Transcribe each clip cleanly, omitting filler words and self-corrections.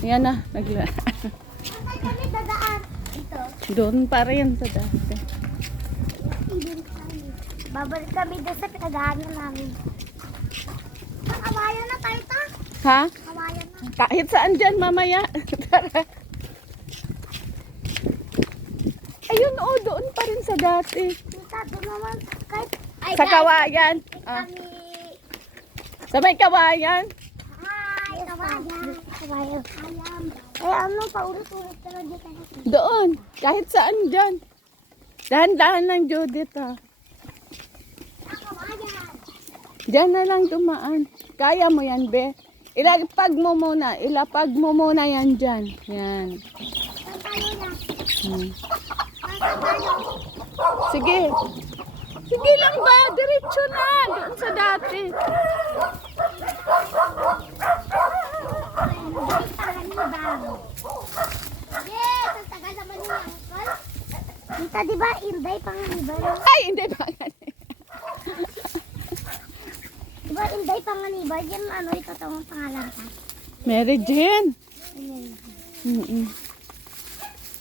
Yan na, nagla. Saan kami dadaan? Ito. Doon pa rin sa dati. Babalik kami doon sa pinagdaanan namin. Kawayan na tayo ta. Ha? Kawayan na. Kahit saan dyan mamaya. Tara. Ayun o, doon pa rin sa dati. Tita, doon naman. Kahit, Sa kawayan. Ah. kami. Sa may kawayan. Hi, kawayan. Kawayan. Ay, ano, paulit-ulit talaga dito. Doon. Kahit saan dyan. Dahan-dahan lang, Judith, ha. Kawayan. Diyan na lang dumaan. Kaya mo yan, be. Ilapag mo muna. Ilapag mo muna yan dyan. Yan. Saan tayo na? Hmm. Saan tayo? Sige. Sige lang ba? Diretso na. Doon sa dati. Yes, ang tagal naman yung angkol. Tita, di ba, Inday Panganiban? Ay, hindi pa. Di ba, Inday Panganiban? Yan, ano, ito itong pangalan ka? Mary Jane. Ayan. Mm-mm.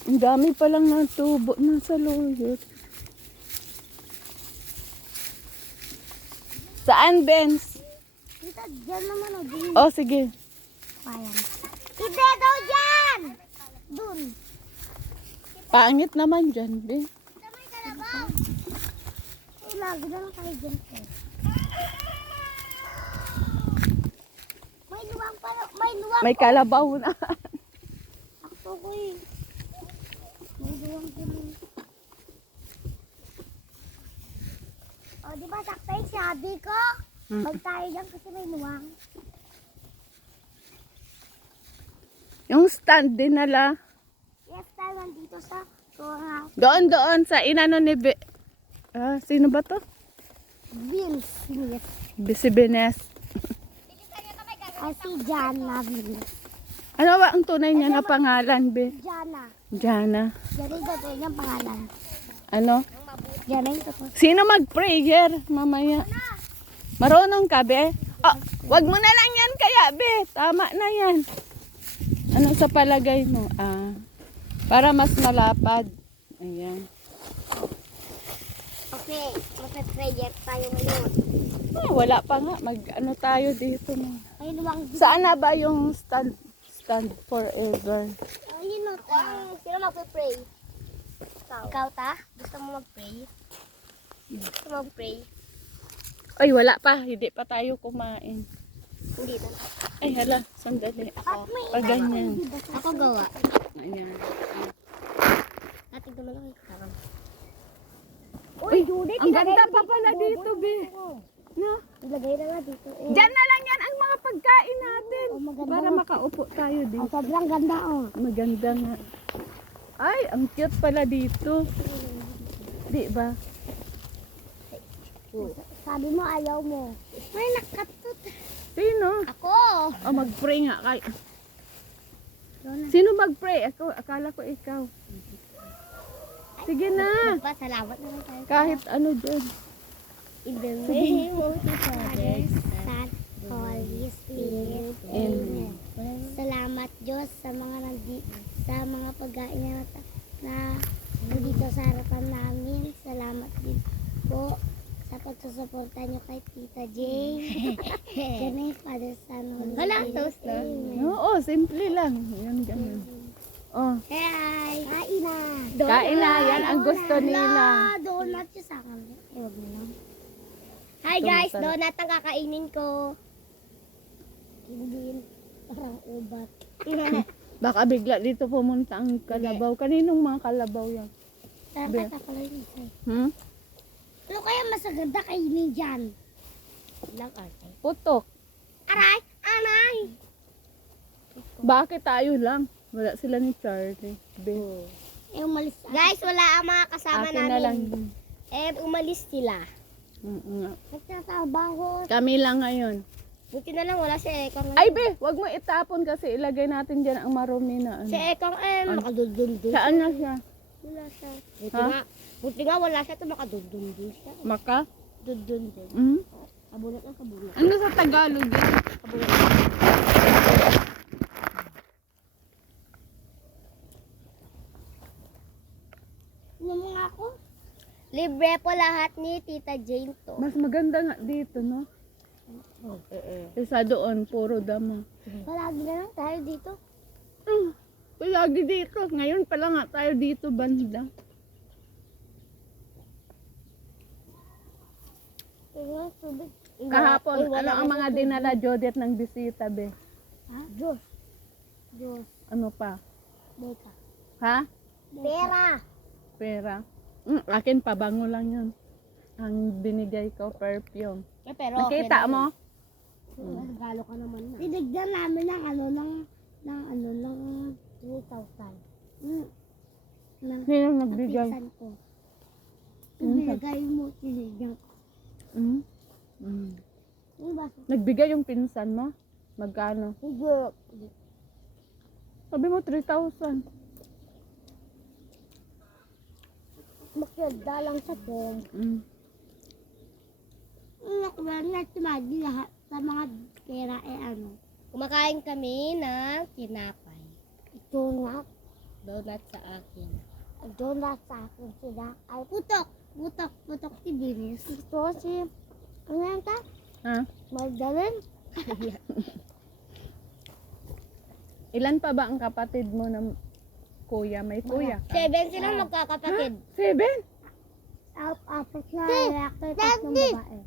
Ang dami palang natubo na sa luyot. Saan, Benz? Tita, dyan naman, o, dyan. Oh, sige. Ayan. Hindi daw dyan! Dun. Pangit naman dyan, be. May kalabaw. Ay, lagi na lang tayo dyan. May luwang pala. May luwang. May kalabaw na. Ako ko eh. May luwang din. O, di ba saktay sabi ko? Huwag tayo dyan kasi may luwang. Yung stand din nala. Yes, tayo nandito sa Tora Doon sa inano ni Be. Ah, sino ba to? Vince. Yes. Si Benes. Ay, si Jana Vince. Ano ba ang tunay niya na pangalan, Be? Jana. Jana. Jana yung totoo niyang pangalan. Ano? Jana yung totoo. Sino mag-prayer mamaya? Marunong ka, Be? Oh, wag mo na lang yan kaya, Be. Tama na yan. Ano sa palagay mo? Ah, para mas malapad. Ayan. Okay, magpe-prayer tayo ngayon. Ah, wala pa nga. Mag-ano tayo dito mo. Ay, luwang. Saan na ba yung stand forever? Ayun o. Sino magpe-pray? Ikaw ta? Gusto mo mag-pray? Gusto mo mag-pray? Ay, wala pa. Hindi pa tayo kumain. Hindi na. Ay, hala. Sandali. At may Pag ganyan. Ako gawa. Ayan. Ating naman ako ikaw. Uy, ang ganda pa pala dito, Be. No? Ilagay na nga dito. Eh. Diyan na lang yan ang mga pagkain natin. Oh, maganda Para nga. makaupo tayo Oh, dito. sobrang ganda oh. Maganda nga. Ay, ang cute pala dito. Di ba? Sabi mo ayaw mo. May nakatut. Sino? Ako. Oh, mag-pray nga. Dona. Sino mag-pray? Ako, akala ko ikaw. Sige na. Salamat naman tayo. Kahit ano dyan. In the name of the Father, Son, Holy Spirit. Amen. Salamat Diyos sa mga sa mga pagkain na nandito sa harapan namin. Salamat din po sa pagsusuporta nyo kay Tita Jane. Ganun, Father, Son, Holy Spirit. Amen. Oo, simple lang. Yan, ganun. Oh, Hey! Kain na! kain na. Yan ang gusto nila. Donut yung sa akin. Eh, wag mo lang. Hi guys! Donut ang kakainin ko. Hindi. Parang ubat. Baka bigla dito pumunta ang kalabaw. Kaninong mga kalabaw yan? Tara, pala yung isa. Hmm? Ano kaya mas maganda kainin dyan? Lang arte. Putok. Aray! Anay! Bakit tayo lang? Wala sila ni Charlie. Be. Eh, umalis. Guys, wala ang mga kasama Akin na lang din. Eh, umalis sila. Nga. Nagtatrabaho. Kami lang ngayon. Buti na lang wala si Ekang. Ay, Be, wag mo itapon kasi ilagay natin dyan ang marumi na ano. Si Ekang makadundundun. Saan na siya? Wala siya. Ha? Buti nga wala siya ito makadundundun siya. Maka? Dundundun. Hmm? Kabunot ang kabunot. Ano sa Tagalog yun? Kabunot. ako. Libre po lahat ni Tita Jane to. Mas maganda nga dito, no? Kaysa doon, puro damo. Palagi na lang tayo dito. Lagi dito. Ngayon pala nga tayo dito, banda. Tingnan, tubig. Kahapon, ano ang mga dinala Jodette ng bisita, be? Ha? Diyos. Diyos. Ano pa? Deka. Ha? Pera. Pera. Akin, pabango lang yun. Ang binigay ko, perfume. Pero Nakita mo? Regalo ka naman na. Dinagdan namin ng ng 3,000. Sino nagbigay? Pinsan ko. Ibigay mo, tinigyan ko. Mm. Yung baso. Nagbigay yung pinsan mo? Magkano? Hindi. Sabi mo 3,000. Makyada lang sa phone. Nakuha na tumagi lahat sa mga pera Kumakain kami ng tinapay. Donut. Donut sa akin. Donut sa akin sila. Ay, putok. Putok si Binis. Ito si, ano yan ta? Ha? Magdalene. Ilan pa ba ang kapatid mo ng kuya? May kuya ka? 7 silang magkakapatid. 7? Apat na lalaki, tatlong babae.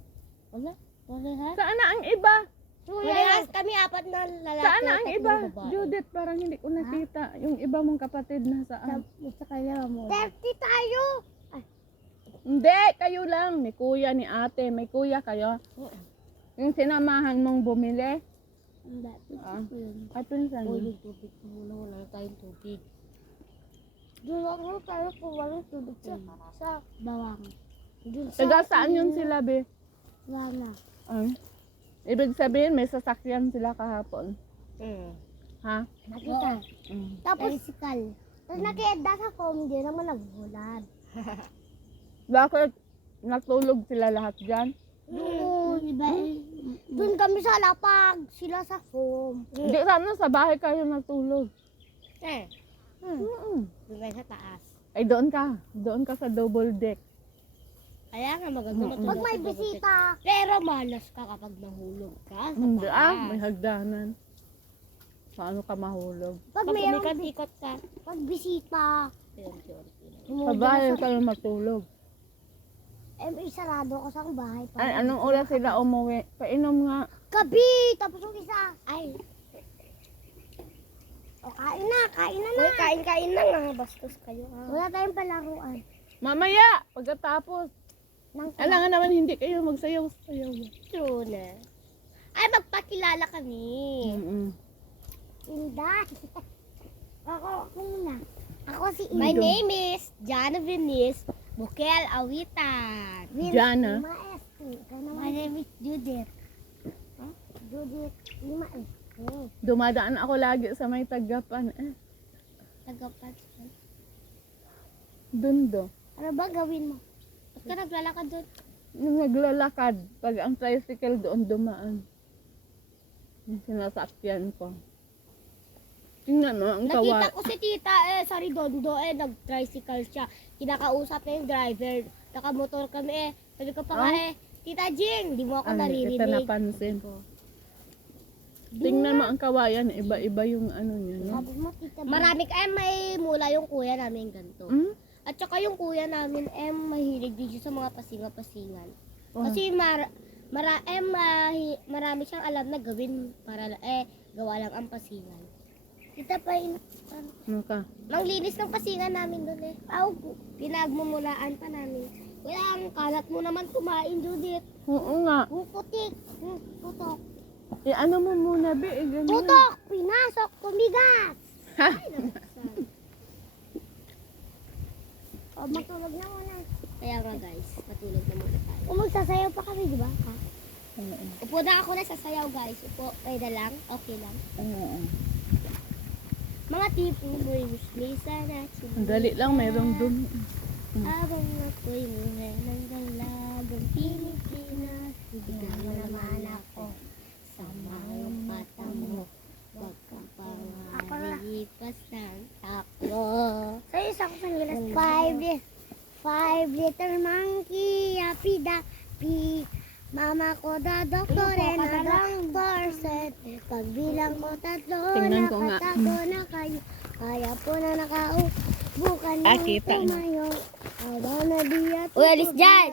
Wala ha? Saan na ang iba? Parehas kami apat na lalaki. Saan na ang tatlong iba? babae. Judith, parang hindi ko nakita. Yung iba mong kapatid na saan? Sa kanya mo. 30 tayo! Hindi, kayo lang. Ni kuya, ni ate. May kuya kayo. Yung sinamahan mong bumili. Hindi. Ay, pinsan mo. Yung tubig muna. Wala na tayong tubig. Doon ako tayo kung walang tubig sa bawang. Taga saan yun sila, be? Wala na. Ay. Ibig sabihin, may sasakyan sila kahapon. Ha? Nakita. Tapos, tapos nakita sa phone, hindi naman nagbulan. Bakit natulog sila lahat dyan? Doon kami sa lapag, sila sa foam. Hindi, sana sa bahay kayo natulog. Doon kayo sa taas. Ay, doon ka. Doon ka sa double deck. Kaya nga maganda matulog. Pag may bisita. Pero malas ka kapag nahulog ka sa Hindi, taas. may hagdanan. Paano ka mahulog? Pag may ikot ka. Pag bisita. Sa bahay kayo matulog. Isarado ko sa bahay. Ay, anong oras sila umuwi? Painom nga. Gabi! Tapos yung isa. Ay. O, kain na na. Uy, kain na nga. Bastos kayo. Wala tayong palaruan. Mamaya, pagkatapos. Alam nga naman hindi kayo magsayaw-sayaw. True na. Ay, magpakilala kami. Inday. Ako muna. Ako si Inday. My name is Jana Venice Bukel Awitan. Jana? My name is Judith. Judith Lima Dumadaan ako lagi sa may Tagapan. Tagapan. Dundo. Ano ba gawin mo? Ba't ka naglalakad doon? Nung naglalakad, pag ang tricycle doon dumaan. Yung sinasakyan ko. Tingnan mo, ang Nakita ko si tita sa Redondo nag-tricycle siya. Kinakausap na yung driver. Nakamotor kami Sabi ko pa nga Tita Jing, di mo ako naririnig. Kita napansin. Tingnan mo ang kawayan, iba-iba yung ano niya, no? Sabi mo, Tita Marami may mula yung kuya namin ganito. At saka yung kuya namin mahilig din siya sa mga pasinga-pasingan. Kasi marami siyang alam na gawin para gawa lang ang pasingan. Kita pa Ano ka? manglinis ng pasingan namin doon pinagmumulaan pa namin. Wala ang kalat mo naman kumain, Judith. Oo nga. Putik. Putok. Ano mo muna, be? Ganyan. Putok! Pinasok! Tumigas! Ha? Matulog na muna. Kaya nga guys, matulog na muna tayo. Magsasayaw pa kami, di ba? Ha? Upo na ako na sasayaw guys. Upo, pwede na lang? Okay lang. Mga tipo mo'y musli sana. Ang dali lang, mayroong dun. Abang ako'y muhe ng dalagang Pilipinas. Ikaw naman ako sa mga mata mo. Huwag kang pangalipas ng takbo. Sa'yo isa ko sa ngilas. 5 5 little monkey, happy dappy. Mama ko na doktor na doktor said. Pagbilang ko 3, Tingnan ko nga. nakatago na kayo. Kaya po na nakaupo ka na Kita na. tumayo. Aba na diya Uy, alis dyan!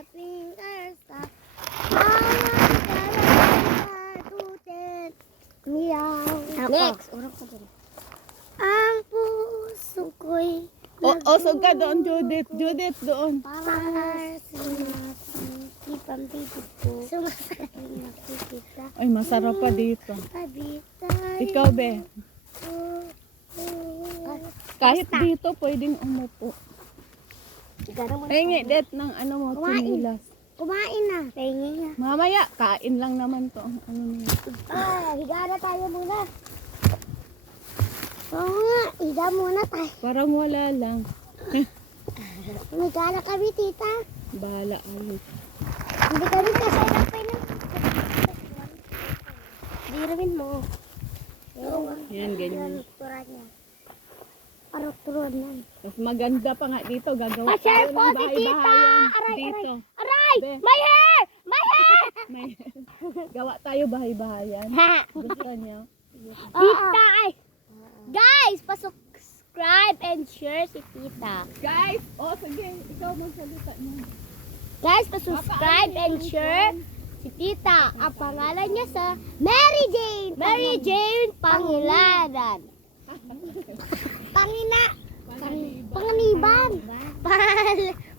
Meow. Next. Urap ka dyan. Ang puso ko'y Usog ka doon, Judith. Judith, doon. para sumasipang bibig ko. Sumasakit nakikita. Ay, masarap pa dito. Kabitay Ikaw, be. ko. Kahit dito, pwedeng umupo. Igara mo na. Pahingi, det, ng ano mo, Kumain. chinilas. Kumain na. Tingin na. Mamaya, kain lang naman to. Ang ano na yun. Ay, higa na tayo muna. Oo nga, higa muna tayo. Parang wala lang. Higa na kami, tita. Bahala kayo. Hindi kami kasay na pa na. Diramin mo. Oo nga. Yan, ganyan. Rupturan niya. Parupturan na. Mas maganda pa nga dito. Gagawa Pa-share tayo po ng si tita! bahay-bahayan Aray, dito. Aray! Be. My hair! My hair! May, gawa tayo bahay-bahayan. Gusto niyo? Tita ay! Guys, pa-subscribe and share si tita. Guys! Oh, sige. Ikaw magsalita niyo. Guys, pa-subscribe and share si tita. Ang pangalan niya sa Mary Jane! Mary Jane Pangilaran. Panganiban.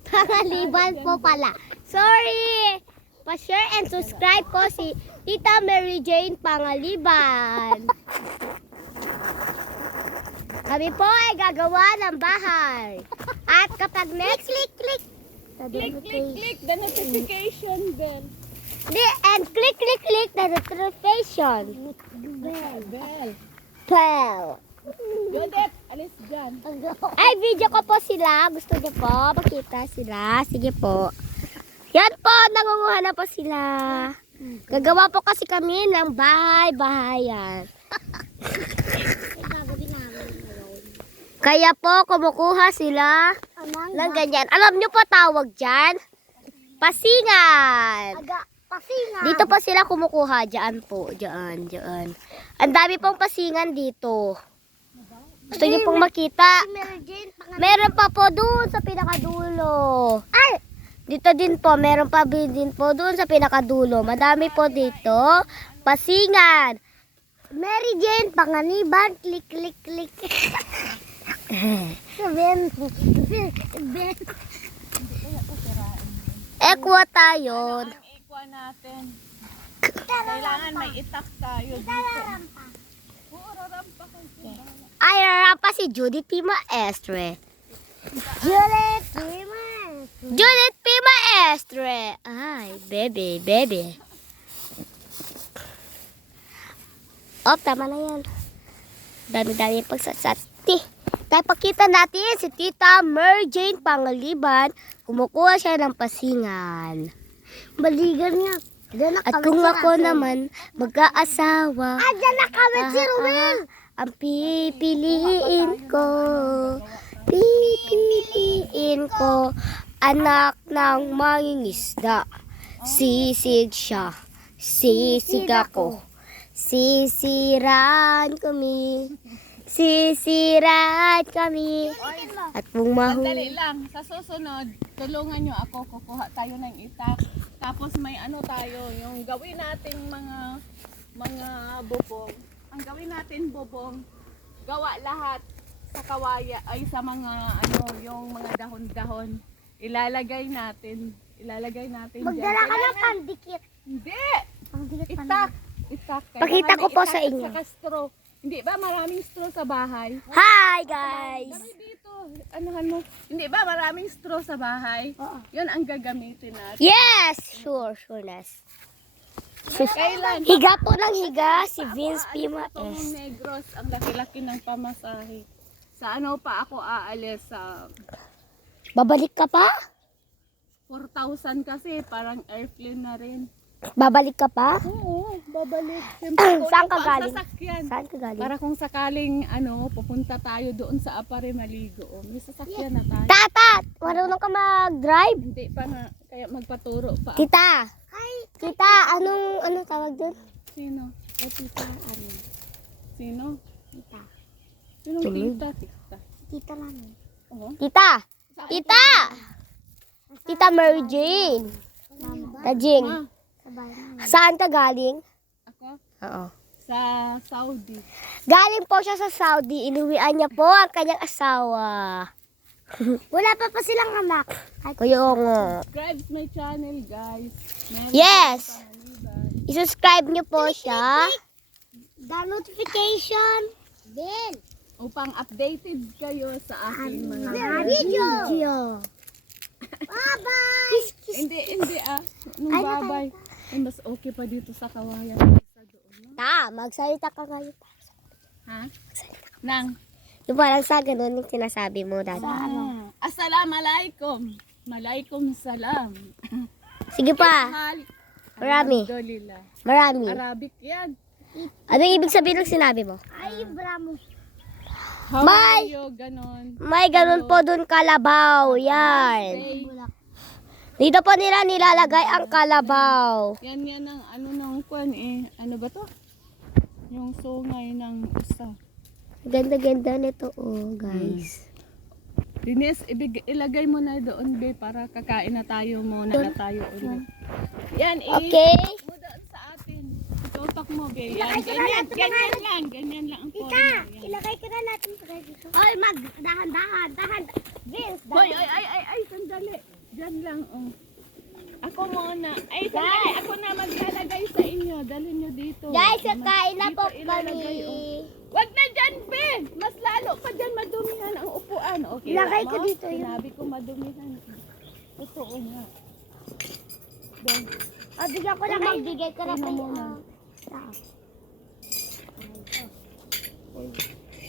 Pangaliban po pala. Sorry! Pa-share and subscribe po si Tita Mary Jane Pangaliban. Kami po ay gagawa ng bahay. At kapag next click Click the notification bell. and click the notification Bell. bell. Judith, alis dyan. Ay, video ko po sila. Gusto niyo po makita sila. Sige po. Yan po, nangunguha na po sila. Gagawa po kasi kami ng bahay-bahayan. Kaya po, kumukuha sila ng ganyan. Alam niyo po tawag dyan? Pasingan. Pasingan. Dito po sila kumukuha. Diyan po. Diyan. Ang dami pong pasingan dito. Gusto niyo pong makita? Meron pa po doon sa pinakadulo. Ay! Dito din po, meron pa din po doon sa pinakadulo. Madami po dito. Pasingan. Mary Jane, Panganiban, click. Ben. Ekwa tayo. Ang ikwa natin. Kailangan may itak tayo dito. Oo, rarampa kayo. Ay, rarapa si Judith P. Maestre. Judith P. Maestre. Ay, baby. Oh, tama na yan. Dami-dami pagsasati. Tayo pakita natin si Tita Mary Jane Pangaliban. Kumukuha siya ng pasingan. Baligan niya. At kung ako naman mag-aasawa. Diyan na kami si Ruel. Ang pipiliin ko, anak ng mangingisda. Sisig siya, sisig ako. Sisiran kami. At kung Sandali lang. Sa susunod, tulungan nyo ako. Kukuha tayo ng itak. Tapos may ano tayo, yung gawin nating mga bubong. Ang gawin natin bubong, gawa lahat sa kawaya, ay sa mga yung mga dahon-dahon. Ilalagay natin Magdala ka dyan. ng pandikit. Hindi! Pandikit Itak! Pakita ko Kailangan po may sa itak inyo. at saka straw. Hindi ba maraming straw sa bahay? Hi guys! Bari dito, anuhan mo. Hindi ba maraming straw sa bahay? Oo. Yun ang gagamitin natin. Yes! Sureness. Kailan? Higa po ng higa si Vince P. Itong Maes. Negros, ang laki-laki ng pamasahe. Sa ano pa ako aalis? Sa Babalik ka pa? 4,000 kasi, parang airplane na rin. Babalik ka pa? Oo. babalik. Siyempre, Saan kunin ka ko ang galing? sasakyan. Saan ka galing? Para kung sakaling pupunta tayo doon sa Apare maligo. Oh, may sasakyan na tayo. Tatat! Marunong ka mag-drive? Hindi pa nga, kaya magpaturo pa. ako. Tita! Tita, anong tawag doon? Sino? Tita, ano? Sino? Tita. Sinong Tuloy. tita? Tita. Tita namin. Oh. Tita! Tita! Tita Mary Jane. Mama. Tajing. Ma, Sa bahay namin. Saan ka galing? ako? Oo. Sa Saudi. Galing po siya sa Saudi. Inuwian niya po ang kanyang asawa. Wala pa silang anak. Kaya nga. Subscribe my channel, guys. Meron Yes! tayong pangaliban. I-subscribe niyo po siya. The notification bell. Upang updated kayo sa aking mga Video. Bye-bye. Hindi Nung Ay, babay. Mas okay pa dito sa kawayan kaysa doon. No? Ta, magsalita ka ngayon. Ha? Nang? Yung parang sa ganun yung sinasabi mo dati. Assalamualaikum. Malaikum salam. Sige pa. Mahal. Marami. Alhamdulillah. Marami. Arabic yan. Ano yung ibig sabihin ng sinabi mo? Ay, bravo. How May- are you? Ganon. May ganun po dun kalabaw. Yan. Say, Dito po nila nilalagay ang kalabaw. yan ang ng kwan eh. Ano ba to? Yung sungay ng isa. Ganda-ganda nito oh, guys. Dinis, ilagay mo na doon, be, para kakain na tayo muna na tayo ulit. Yan, Okay. mo doon sa atin. Itutok mo, be. Yan, ganyan lang ang forma. Yan. Ilagay ko na natin sa dito. Oy, dahan. Vince, Ay, sandali. Diyan lang, oh. Ako muna. Ay, sandali. Ako na maglalagay sa inyo. Dalhin nyo dito. Guys, kakain na po Dito ilalagay, kami. oh. Wag na dyan, be! Mas lalo pa dyan madumihan ang upuan. Okay, Ilagay mo? ko dito yun. Sinabi ko madumihan. Totoo nga. Doon. O, bigyan ko na magbigay ko na Tingnan kayo. mo na. Ah.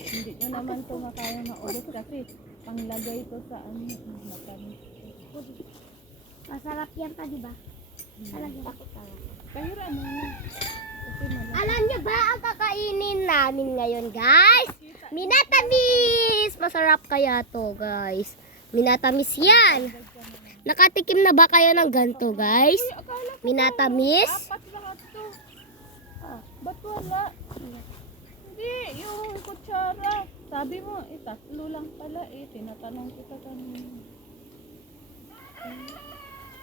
Hindi nyo naman ito makaya maubos kasi panglagay ko sa matamis. Masarap yan pa, di ba? Talaga. Kahira mo na. Kasi malaki. Alam niyo ba ang kakainin namin ngayon, guys? Minatamis! Masarap kaya to, guys. Minatamis yan. Nakatikim na ba kayo ng ganito, guys? Akala ko Minatamis? apat lahat to. Ba't wala? Hindi, yung kutsara. Sabi mo, tatlo lang pala eh. Tinatanong kita kanina.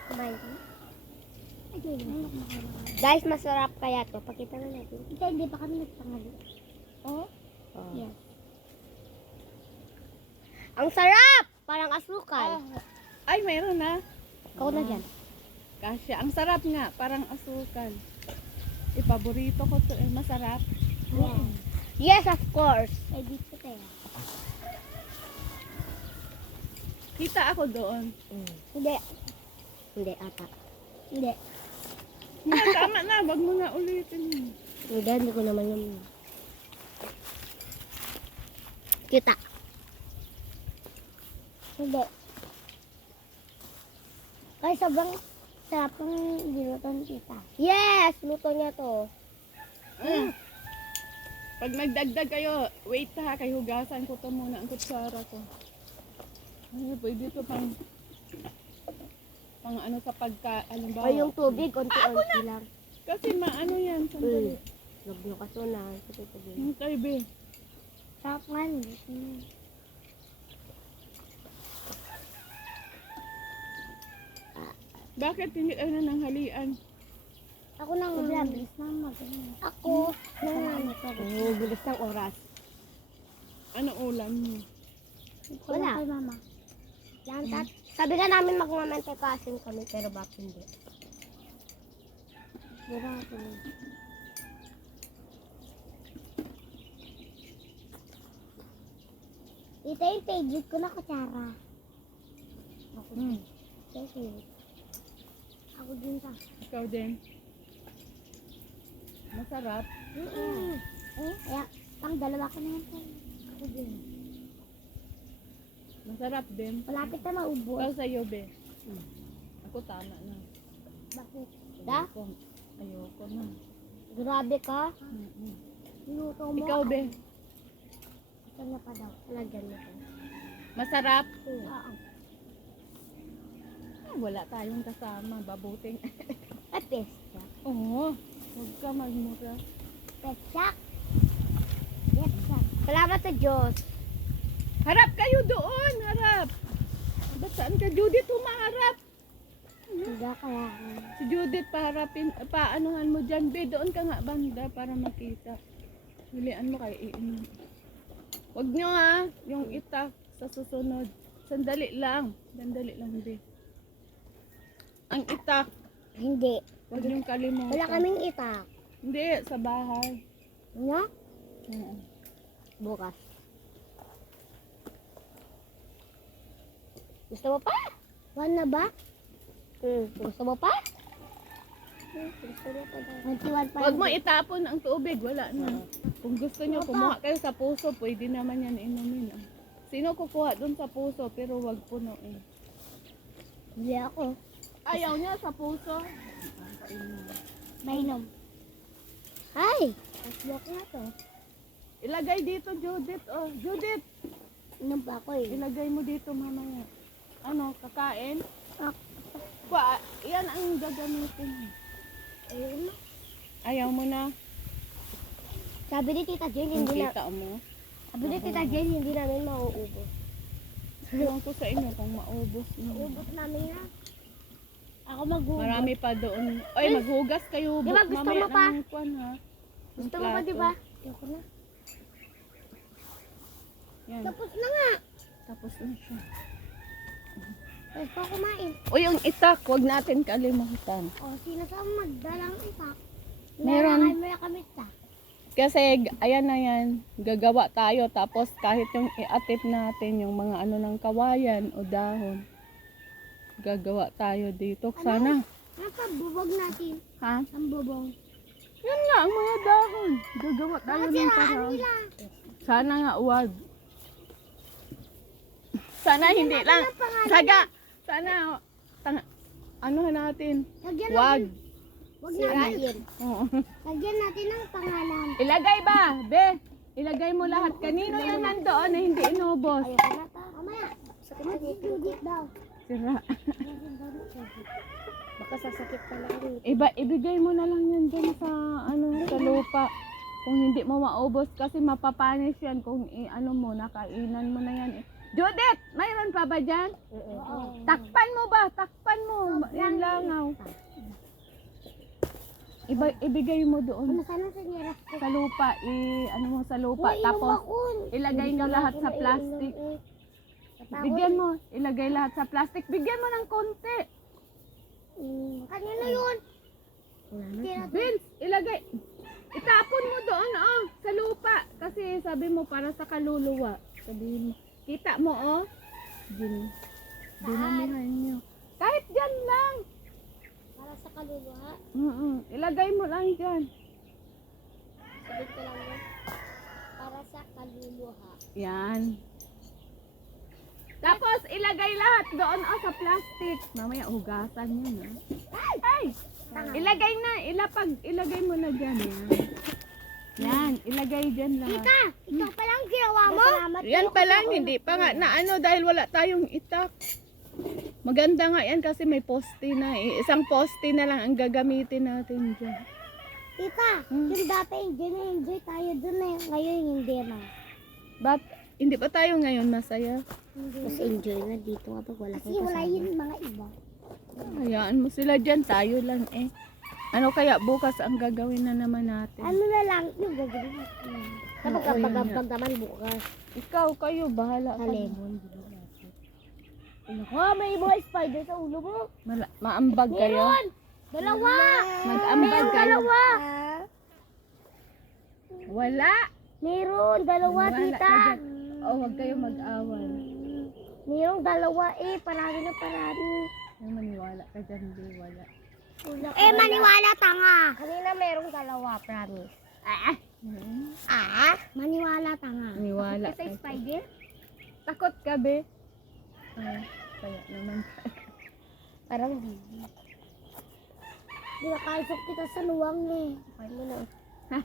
Kumain ka na? Ay, Guys, masarap kaya to. Pakita na natin. hindi pa kami nagpangali. Oh? Yes. Ang sarap! Parang asukal. Ay, mayroon na. Ikaw na dyan. Kasi ang sarap nga, parang asukal. Paborito ko to eh, masarap. Yes, of course. Ay, dito tayo. Kita ako doon. Hindi. Hindi, ata. Hindi. Hindi, tama na, wag mo na ulitin. Hindi ko naman yun. Kita. Hindi. Ay, sobrang sarap ng ginutan kita. Yes! Luto niya to. Pag nagdagdag kayo, wait ha, kay hugasan ko to muna ang kutsara ko. Ay, pwede to pang ano sa pagka, alam ba? Ay, yung tubig, konti-konti lang. Kasi maano yan, sandali. Huwag nyo kasunan. Yung be. Sarap nga. Bakit hindi kayo na nanghalian? Ako nang bilis na Ako nang Oh, bilis ng oras. Ano ulam niyo? Wala. Kay mama. Lantat. Sabi nga namin magmamantikasin kami, pero bakit hindi? Wala ako. Ito yung favorite ko na kutsara. Favorite. Ako din sa. Ikaw din. Masarap. Kaya, pang dalawa ko na yan. Ako din. Masarap din. Malapit na maubos. Ikaw sa'yo, be. Ako tama na. Bakit? Da? Ayoko na. Grabe ka. Luto mo. Ikaw, be. Ito na pa daw. Lagyan mo ko. Masarap? Oo. Ah, wala tayong kasama. Babuting. At pesak. Oo. Huwag ka magmura. Pesak. Pesak. Salamat sa Diyos. Harap kayo doon. Harap. Ba't saan ka, Judith? Humaharap. Hindi kaya. Si Judith, paharapin, paanuhan mo dyan. Be, doon ka nga banda para makita. Hulian mo kayo iinom. Huwag nyo ha, yung itak sa susunod. Sandali lang. Sandali lang, be. Ang itak, Hindi. huwag nyo kalimutan. Wala kaming itak. Hindi, sa bahay. Ano? Oo. Bukas. Gusto mo pa? One na ba? Gusto mo pa? Gusto mo pa daw. 21 pa. Huwag mo itapon ang tubig, wala na. Kung gusto nyo, kumuha kayo sa puso, pwede naman yan inumin. Ah. Sino kukuha dun sa puso, pero wag punuin. Hindi ako. Ayaw niya sa puso. Mainom. Ay! Asbok na to. Ilagay dito, Judith. Oh, Judith, Inom pa ako eh. ilagay mo dito mamaya. Ano, kakain? Ah. Yan ang gagamitin. Ayun na. Ayaw mo na. Sabi ni Tita Jane, hindi na. Kita mo. Sabi ni Tita Jane, hindi namin mauubos. Ewan ko sa inyo kung maubos na. Ubos namin na. Ako maghugas. Marami pa doon. Oy, maghugas kayo. Di ba gusto mamaya mo pa? ng kwan, ha? Gusto Ng mo pa, plato. di ba? Ayoko na. Yan. Tapos na nga. Tapos na siya. Tapos pa kumain. O yung itak, huwag natin kalimutan. O, sino sa magdalang itak? Meron. May kami ta. Kasi, ayan na yan, gagawa tayo. Tapos, kahit yung i-atip natin, yung mga ano ng kawayan o dahon, gagawa tayo dito. Sana. Ano pa, bubog natin? Ha? Ang bubong. Yun nga, ang mga dahon. Gagawa tayo ng Siraan paraan. nila. Sana nga, wag. Sana hindi lang. Ang pangalan. Saga, sana, ano natin? Lagyan Wag. natin. Wag natin. Oo. Lagyan natin ng pangalan. Ilagay ba, be? Ilagay mo lahat. Kanino yan nandoon na hindi inubos? Ayoko na ta. Mamaya. Sakit na dito. Judith daw. Sira. Baka sasakit ka lang rin. Ibigay mo na lang yan dyan sa, sa lupa. Kung hindi mo maubos kasi mapapanis yan kung ano mo, nakainan mo na yan. Judith, mayroon pa ba dyan? Oo. Takpan mo ba? Takpan mo. Yan langaw. Ibigay mo doon Ano sana sa nyeras ko? sa lupa. Ano mo sa lupa. Tapos ilagay mo lahat sa plastic. Bigyan mo. Ilagay lahat sa plastic. Bigyan mo ng konti. Kanya na yun. Vince, ilagay. Itapon mo doon, sa lupa. Kasi sabi mo para sa kaluluwa. Sabihin mo. Kita mo, dinamihan nyo. Kahit dyan lang. Para sa kaluluwa. Ilagay mo lang dyan. Sabihin ko lang yun. Para sa kaluluwa. Yan. Tapos, ilagay lahat doon, sa plastic. Mamaya, hugasan yun, Ay! Ilagay na, ilagay mo na dyan, Yan, ilagay dyan lahat. Tita, ito pa lang ginawa mo? Salamat Yan pa lang, hindi pa nga na dahil wala tayong itak. Maganda nga yan kasi may poste na. Isang poste na lang ang gagamitin natin dyan. Tita, yung dati enjoy tayo dun eh. Ngayon hindi na. But, hindi pa tayo ngayon masaya? Mas enjoy na dito kapag wala kayo kasama. Kasi wala yun mga iba. Hayaan mo sila dyan, tayo lang Ano kaya bukas ang gagawin na naman natin? Ano na lang yung gagawin natin. Kapag Oo, yun kapag naman bukas. Ikaw, kayo, bahala ka. Alin? Naku, may mga spider sa ulo mo. Maambag kayo? Meron! Dalawa! Mag-ambag Meron kayo? dalawa! Wala! Meron dalawa, Wala tita. ka dyan. Huwag kayo mag-awal. Merong dalawa parami na parami. Ay, maniwala ka dyan, di wala. Maniwala tanga. Kanina merong dalawa, promise. Maniwala tanga. Maniwala Kasi ka. spider? Takot ka, be? Kaya naman. Parang hindi. Di nakaisok kita sa luwang eh. Ano na? Ha?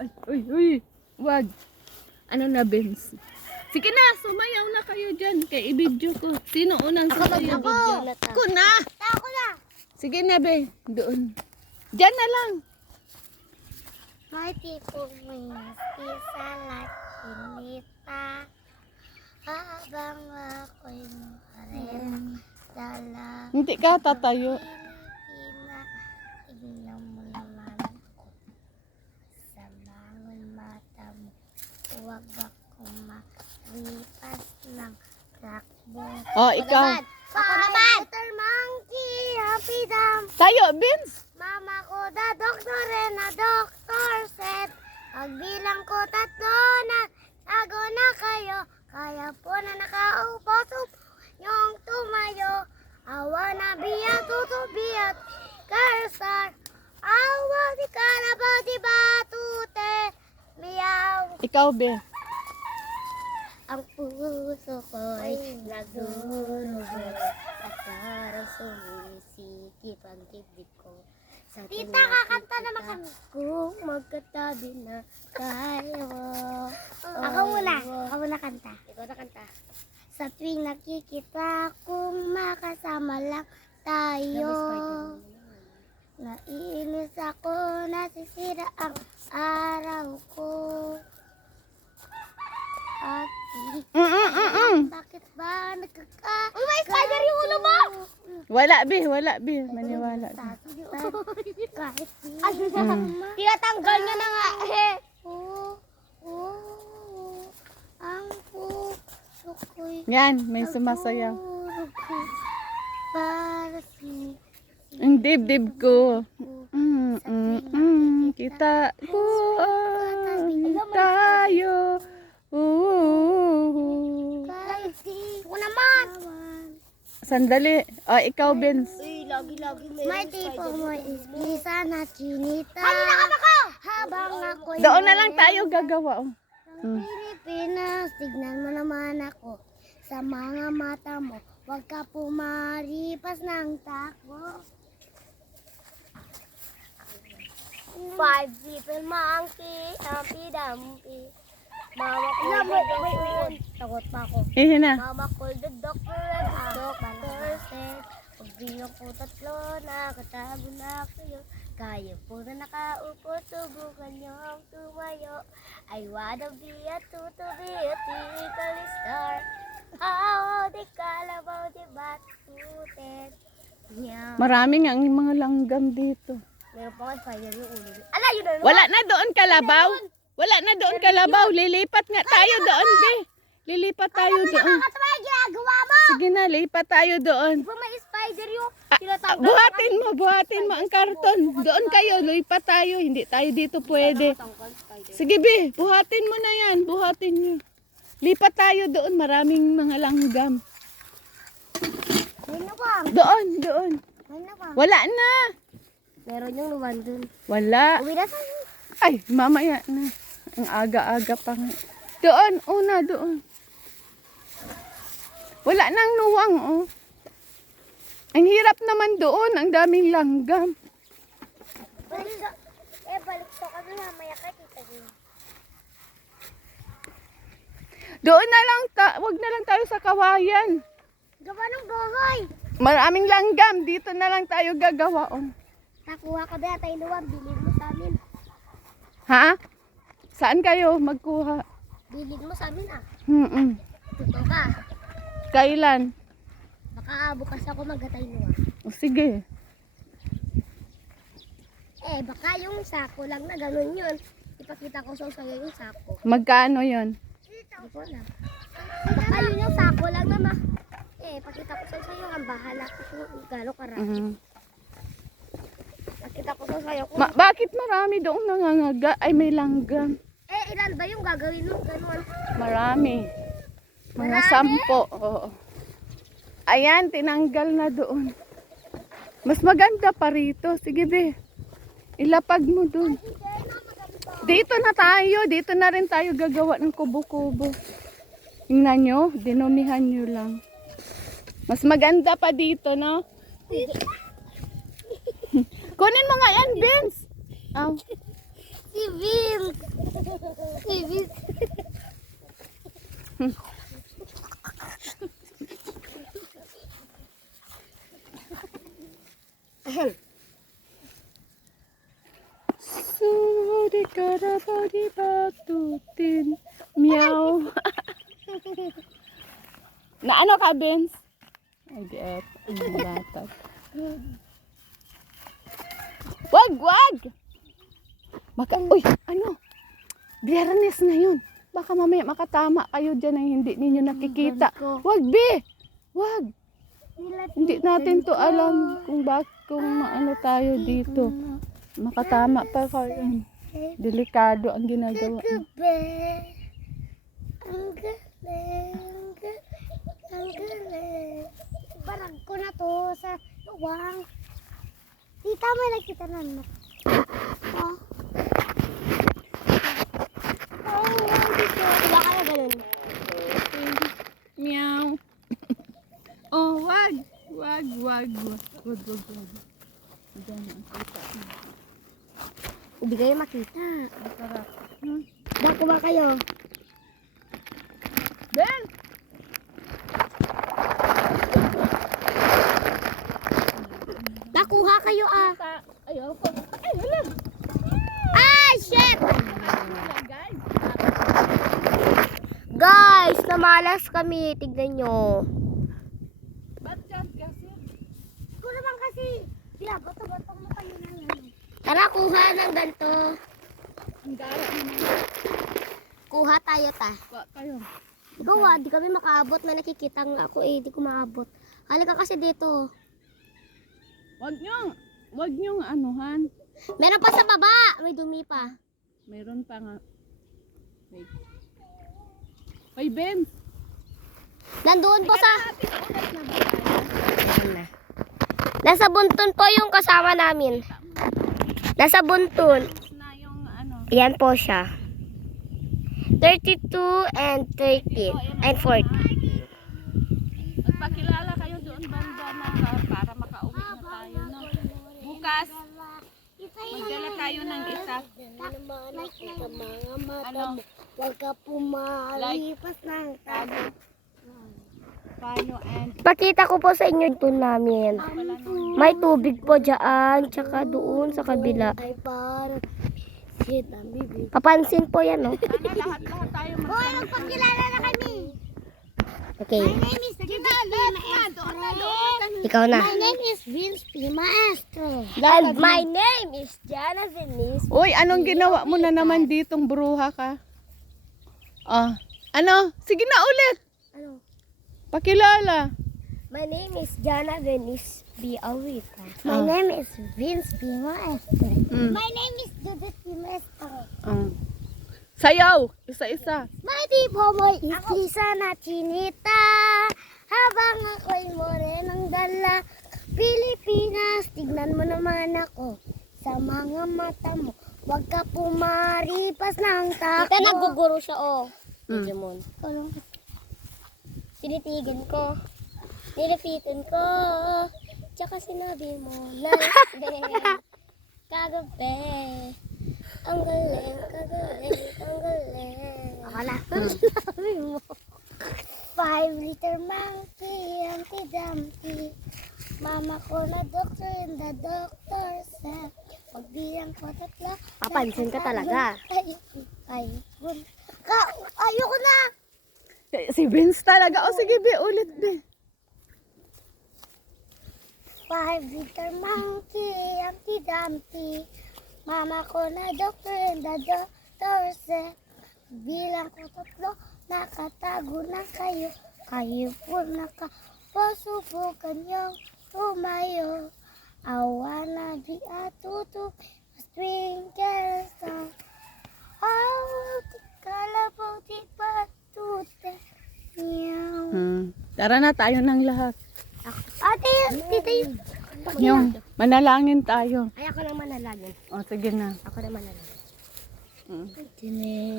Ay, uy, uy. Wag. Ano na, Benz? Sige na, sumayaw na kayo dyan. Kay i-video ko. Sino unang sumayaw? Ako na. Ako na. Sige na, be. Doon. Diyan na lang. May tipong miski sa lakinita. Habang ako'y makarem. Dala. Hindi ka tatayo. Pilipina. Tignan mo naman ako. Sa bangon mata mo. Huwag akong makalipas ng takbo. Oh, ikaw. Ako naman. Little monkey, happy dam. Tayo, Benz. Mama ko da doktor na doktor said. Pagbilang ko 3 na tago na kayo. Kaya po na nakaupo yung tumayo. Awa na biya tutubiyat karsar. Awa di kalabaw di batute. Miyaw. Ikaw, be. Ang puso ko'y nagdurugo at parang sumisikip ang dibdib ko. Tita, kakanta naman kami. Kung magkatabi na tayo. Ako muna. Ako muna kanta. Ikaw na kanta. Sa tuwing nakikita kung makasama lang tayo. Naiinis ako, nasisira ang araw ko. At bakit ba may spider yung ulo mo? Wala, be. Wala, be. Maniwala. Kahit Tinatanggal niya na nga. Ang puso ko'y Yan, may sumasayaw. para si Ang dibdib ko. Kita ko tayo. kahit di ko naman. Sandali. Oh, ikaw, Benz. Uy, lagi-lagi May tipo mo ispisa na chinita. Habang ako'y Doon na lang tayo gagawa. Oh. Pilipinas, tignan mo naman ako sa mga mata mo. Huwag ka pumaripas ng takbo. 5 little monkey, humpy dumpy. Mama called the doctor. Takot pa ako. Na. Mama called the doctor and the doctor said, pagbilang ko 3 nakatago na kayo. Kaya po na nakaupo, subukan niyong tumayo. I wanna be a tutu, be a tickle star. Oh, di kalabaw, di batutin. Yeah. Maraming ang mga langgam dito. Meron pa nga spider yung ulo. Ala, yun na. Wala na doon kalabaw. Wala na doon kalabaw. Lilipat nga tayo doon, be. Lilipat tayo doon. Ano ba yung ginagawa mo? Sige na, lipat tayo doon. Di ba may spider yung Buhatin mo ang karton. Doon kayo, lipat tayo. Hindi tayo dito pwede. tangkal spider? Sige, be. Buhatin mo na yan. Buhatin nyo. Lipat tayo doon. Maraming mga langgam. May nawang. Doon. May nawang. Wala na. Meron yung luwan dun. Wala. Uwi na tayo. Ay, mamaya na. Ang aga-aga pa nga. Doon, doon. Wala nang nuwang, oh. Ang hirap naman doon. Ang daming langgam. Balik ko kami mamaya ka, tita. Doon na lang, wag na lang tayo sa kawayan. Gawa ng bahay. Maraming langgam. Dito na lang tayo gagawa, oh. Nakuha ka ba tayo luwang, bilhin mo sa amin. Ha? Saan kayo magkuha? Bilhin mo sa amin ah. Totoo ka. Kailan? Baka bukas ako maghatay luwan. O sige. Baka yung sako lang na ganun yun. Ipakita ko sa sa'yo yung sako. Magkano yon? Hindi ko na. Baka yun yung sako lang na pakita ko sa sa'yo. Ang bahala ko kung gano'ng karami. Pakita ko sa sa'yo kung... Bakit marami doon nangangaga? Ay, may langgam. Ilan ba yung gagawin mo? Ganun. Marami. Mga Marami? 10. Oo. Ayan, tinanggal na doon. Mas maganda pa rito. Sige, be. Ilapag mo doon. Dito na tayo. Dito na rin tayo gagawa ng kubo-kubo. Tingnan nyo. Dinumihan nyo lang. Mas maganda pa dito, no? Kunin mo nga yan, Vince. Aw. Si Vince. Si Vince. Sudi kada padi batutin. Meow. Na ano ka, Vince? Ay, di at. Ang batag. Wag, wag! Uy, ano? Biyernes na yun. Baka mamaya makatama kayo dyan na hindi ninyo nakikita. Wag, Bi! Wag! Hindi natin to alam kung kung maano tayo dito. Makatama pa kayo. Delikado ang ginagawa. Gabi. Ang galing. Ang galing. Parang ko na to sa luwang. Tita, may nakita na no. Oh. Wala kaya ganun. Meow. Oh, wag. Wag, wag, wag. Wag, wag, wag. Diyan ang kita. Hindi kayo makita. Masarap. Dako ba kayo? Ben! Nakuha kayo ah. Ayaw ko. Ay, wala. Ah, shit! Guys. Guys, namalas kami. Tignan nyo. Ba't dyan kasi? Ko naman kasi. Bila, bato-bato mo kayo na yan. Tara, kuha ng ganito. Ang gara naman. Kuha tayo ta. Wa kayo. Gawa, di kami makaabot. May nakikita nga ako eh. Di ko maabot. Halika kasi dito. Wag niyong anuhan. Meron pa sa baba. May dumi pa. Meron pa nga. Wait. Ay, Ben. Nandun po sa... Nasa buntun po yung kasama namin. Nasa buntun. Na yung ano. Yan po siya. 32 and 13 and 40. Magpakilala kayo doon banda na para makauwi na tayo. No? Bukas, magdala tayo ng isa. Ano? Huwag ka pumalipas ng tayo. Paano and Pakita ko po sa inyo ito namin. May tubig po dyan, tsaka doon sa kabila. Ay parang shit ang bibig. Papansin po yan, no? sana lahat-lahat tayo Hoy, magpakilala na kami. Okay, My name is ikaw na. My name is Vince P. Maestro. And my name is Jana Venice. Uy, anong ginawa mo na naman ditong bruha ka? Ah, ano? Sige na ulit. Ano? Pakilala. My name is Jana Venice B. Awita. My name is Vince P. Maestro. Mm. My name is Judith P. Maestro. Sayaw, isa-isa. My di po mo'y isa na chinita. Habang ako'y morenang dala. Pilipinas, tignan mo naman ako. Sa mga mata mo, huwag ka pumaripas ng takbo. Ito naguguro siya, oh. Mm. Digimon. Tulong. Tinitigan ko. Nirepitin ko. Tsaka sinabi mo, nice day. Kagabi. Ang galing, kagaling, ang galing. Ako na. Sabi mo. 5-liter monkey, Humpty Dumpty. Mama ko na doctor and the doctor said, pagbilang ko tatlo. Papansin ka talaga. Ayoko na. Si Vince talaga. O sige, Bi, ulit, Bi. 5-liter monkey, Humpty Dumpty. Mama ko na doctor and the doctor said, bilang ko tatlo, nakatago na kayo. Kayo po nakapasubukan niyong tumayo. I wanna be a tutu, a twinkle star. Oh, kalabaw di patute. Meow. Tara na tayo ng lahat. Ate, tita yun. Yung manalangin tayo. Ay, ako nang manalangin. O, sige na. Ako nang manalangin. Mm.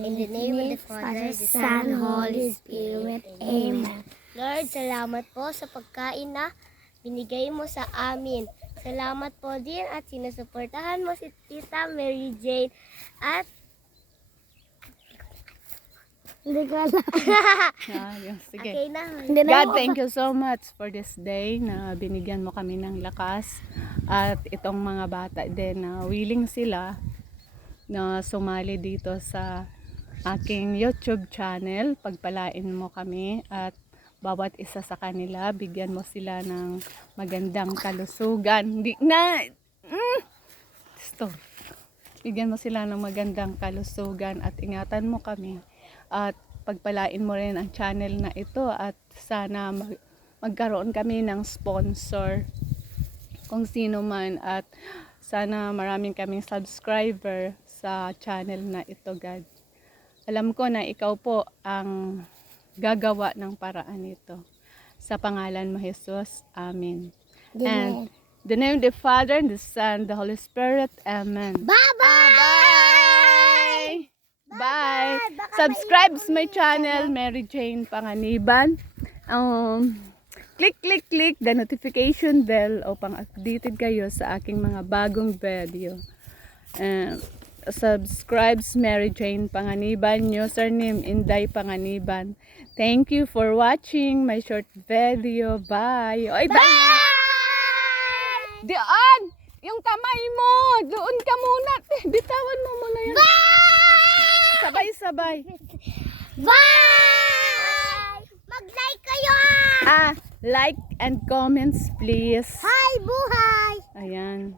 In the name of the Father, the Son, Holy Spirit. Amen. Lord, salamat po sa pagkain na binigay mo sa amin. Salamat po din at sinusuportahan mo si Tita Mary Jane at Hindi ko alam. Sige. okay na. Hindi na God, ako. thank you so much for this day na binigyan mo kami ng lakas. At itong mga bata din na willing sila na sumali dito sa aking YouTube channel. Pagpalain mo kami at bawat isa sa kanila, bigyan mo sila ng magandang kalusugan. Hindi na... Stop. Bigyan mo sila ng magandang kalusugan at ingatan mo kami. At pagpalain mo rin ang channel na ito at sana magkaroon kami ng sponsor kung sino man at sana maraming kaming subscriber sa channel na ito, God. Alam ko na ikaw po ang gagawa ng paraan nito. Sa pangalan mo, Jesus. Amen. And the name of the Father, and the Son, the Holy Spirit. Amen. Bye-bye! Bye! Bye! Subscribe sa my channel, Mary Jane Panganiban. Click the notification bell upang updated kayo sa aking mga bagong video. Subscribe sa Mary Jane Panganiban, username Inday Panganiban. Thank you for watching my short video. Bye! Oy, bye! Diyan! Yung kamay mo! Doon ka muna! Bitawan mo muna yan. Sabay-sabay. Bye! Mag-like kayo! Like and comments please. Hi, buhay! Ayan.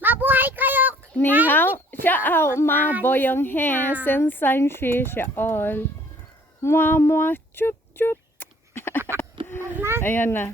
Mabuhay kayo! Ni hao, siya ma boyong he, sen san shi siya all. Mua mua chup chup. Ayan na.